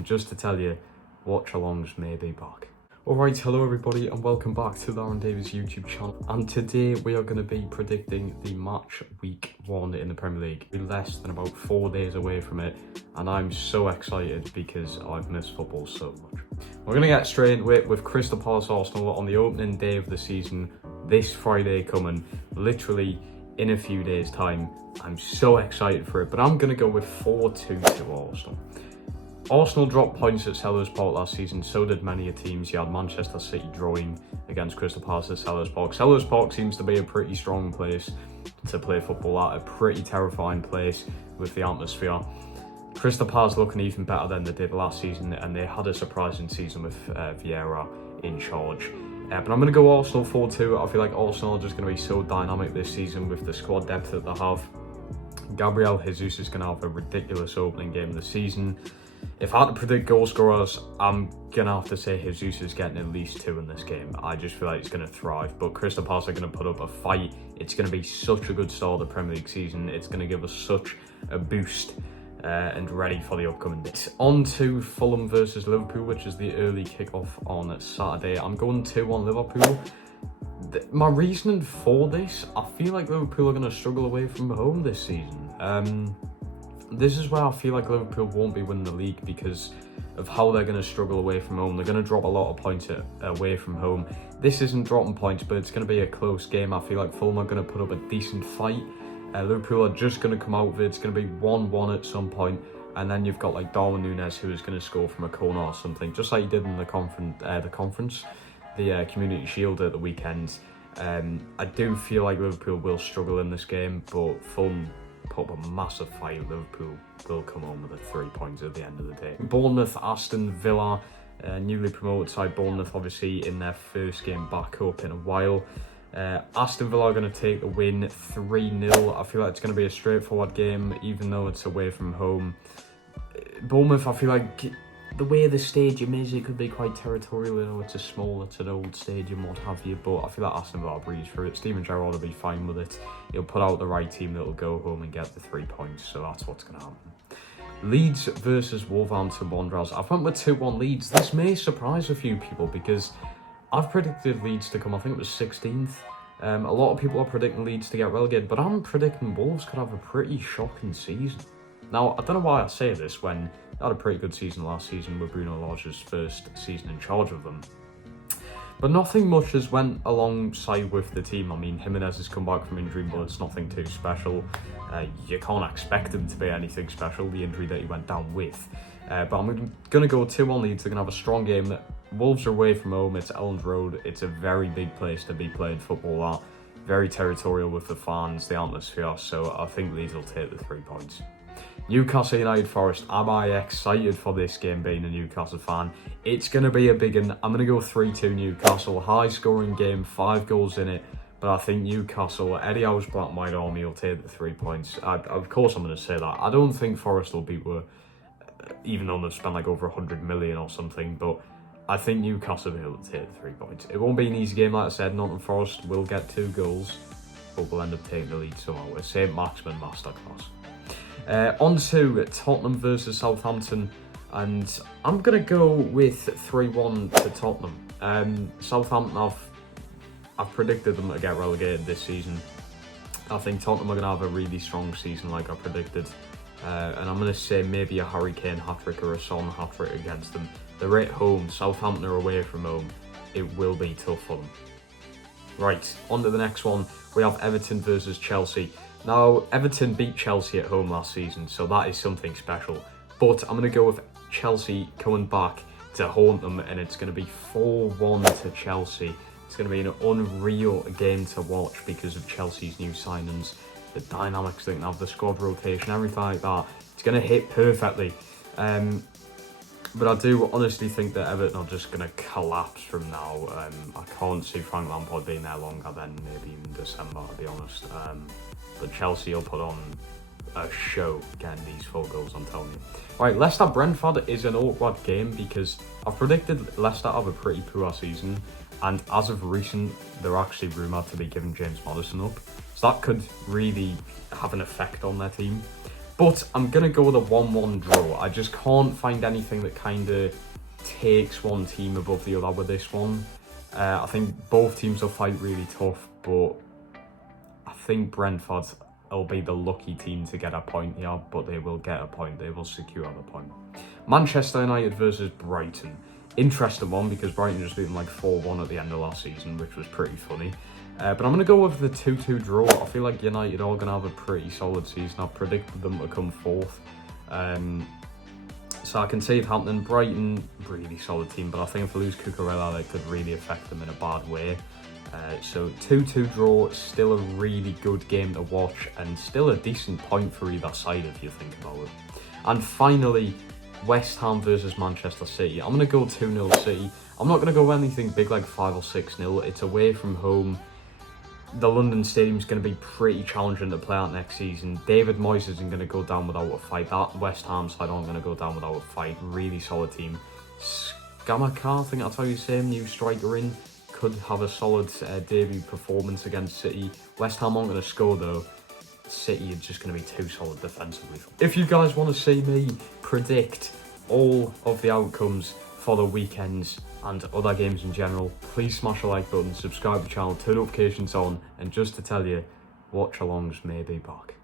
and just to tell you, watch alongs may be back. Alright, hello everybody and welcome back to the Aaron Davies YouTube channel, and today we are going to be predicting the match week 1 in the Premier League. We're less than about 4 days away from it and I'm so excited because I've missed football so much. We're going to get straight into it with Crystal Palace Arsenal on the opening day of the season, this Friday coming, literally in a few days time. I'm so excited for it, but I'm going to go with 4-2 to Arsenal. Arsenal dropped points at Selhurst Park last season, so did many a teams. You had Manchester City drawing against Crystal Palace at Selhurst Park. Selhurst Park seems to be a pretty strong place to play football at, a pretty terrifying place with the atmosphere. Crystal Palace looking even better than they did last season, and they had a surprising season with Vieira in charge. But I'm going to go Arsenal 4-2. I feel like Arsenal are just going to be so dynamic this season with the squad depth that they have. Gabriel Jesus is going to have a ridiculous opening game of the season. If I had to predict goal scorers, I'm going to have to say Jesus is getting at least 2 in this game. I just feel like he's going to thrive. But Crystal Palace are going to put up a fight. It's going to be such a good start of the Premier League season. It's going to give us such a boost and ready for the upcoming days. On to Fulham versus Liverpool, which is the early kickoff on Saturday. I'm going 2-1 Liverpool. My reasoning for this, I feel like Liverpool are going to struggle away from home this season. This is where I feel like Liverpool won't be winning the league because of how they're going to struggle away from home. They're going to drop a lot of points away from home. This isn't dropping points, but it's going to be a close game. I feel like Fulham are going to put up a decent fight. Liverpool are just going to come out of it. It's going to be 1-1 at some point. And then you've got like Darwin Núñez, who is going to score from a corner or something, just like he did in the Community Shield at the weekend. I do feel like Liverpool will struggle in this game, but Fulham put up a massive fight. Liverpool will come home with the 3 points at the end of the day. Bournemouth, Aston Villa, newly promoted side. Bournemouth obviously in their first game back up in a while. Aston Villa are going to take the win 3-0. I feel like it's going to be a straightforward game, even though it's away from home. Bournemouth, I feel like the way the stadium is, it could be quite territorial. You know, it's an old stadium, what have you, but I feel like Aston Villa breeze through it. Steven Gerrard will be fine with it. He'll put out the right team that will go home and get the 3 points, so that's what's going to happen. Leeds versus Wolverhampton Wanderers. I've went with 2-1 Leeds. This may surprise a few people because I've predicted Leeds to come, I think it was 16th. A lot of people are predicting Leeds to get relegated, but I'm predicting Wolves could have a pretty shocking season. Now, I don't know why I say this when they had a pretty good season last season with Bruno Lodge's first season in charge of them. But nothing much has went alongside with the team. I mean, Jimenez has come back from injury, but it's nothing too special. You can't expect him to be anything special, the injury that he went down with. But I'm going to go 2-1 Leeds. They're going to have a strong game. Wolves are away from home. It's Elland Road. It's a very big place to be playing football at. Very territorial with the fans, the atmosphere. So I think Leeds will take the 3 points. Newcastle United Forest. Am I excited for this game being a Newcastle fan? It's going to be a big one. I'm going to go 3-2 Newcastle. High scoring game, 5 goals in it. But I think Newcastle, Eddie Howe's Black and White Army will take the 3 points. Of course I'm going to say that. I don't think Forest will beat Were, even though they've spent like over 100 million or something. But I think Newcastle will be able to take the 3 points. It won't be an easy game, like I said. Nottingham Forest will get 2 goals. But we'll end up taking the lead somehow. It's St. Maximin masterclass. On to Tottenham versus Southampton, and I'm going to go with 3-1 to Tottenham. Southampton, I've predicted them to get relegated this season. I think Tottenham are going to have a really strong season like I predicted, and I'm going to say maybe a Harry Kane hat-trick or a Son hat-trick against them. They're at home, Southampton are away from home. It will be tough for them. Right, on to the next one. We have Everton versus Chelsea. Now, Everton beat Chelsea at home last season, so that is something special. But I'm going to go with Chelsea coming back to haunt them, and it's going to be 4-1 to Chelsea. It's going to be an unreal game to watch because of Chelsea's new signings, the dynamics they can have, the squad rotation, everything like that. It's going to hit perfectly. But I do honestly think that Everton are just going to collapse from now. I can't see Frank Lampard being there longer than maybe even December, to be honest. But Chelsea will put on a show getting these 4 goals, I'm telling you. Right, Leicester-Brentford is an awkward game because I've predicted Leicester have a pretty poor season, and as of recent, they're actually rumoured to be giving James Maddison up. So that could really have an effect on their team. But I'm going to go with a 1-1 draw. I just can't find anything that kind of takes one team above the other with this one. I think both teams will fight really tough, but I think Brentford will be the lucky team to get a point here, but they will get a point. They will secure the point. Manchester United versus Brighton. Interesting one because Brighton just beat them like 4-1 at the end of last season, which was pretty funny. But I'm going to go with the 2-2 draw. I feel like United are going to have a pretty solid season. I've predicted them to come fourth. So I can see it happening. Brighton, really solid team, but I think if they lose Cucurella, that could really affect them in a bad way. So 2-2 draw, still a really good game to watch, and still a decent point for either side if you think about it. And finally, West Ham versus Manchester City. I'm going to go 2-0 City. I'm not going to go anything big like 5 or 6-0. It's away from home. The London Stadium's going to be pretty challenging to play out next season. David Moyes isn't going to go down without a fight. That West Ham side aren't going to go down without a fight. Really solid team. Skamaka, I think that's how you say him, new striker in, could have a solid debut performance against City. West Ham aren't going to score though. City are just going to be too solid defensively. If you guys want to see me predict all of the outcomes for the weekends and other games in general, please smash the like button, subscribe to the channel, turn notifications on, and just to tell you, watch-alongs may be back.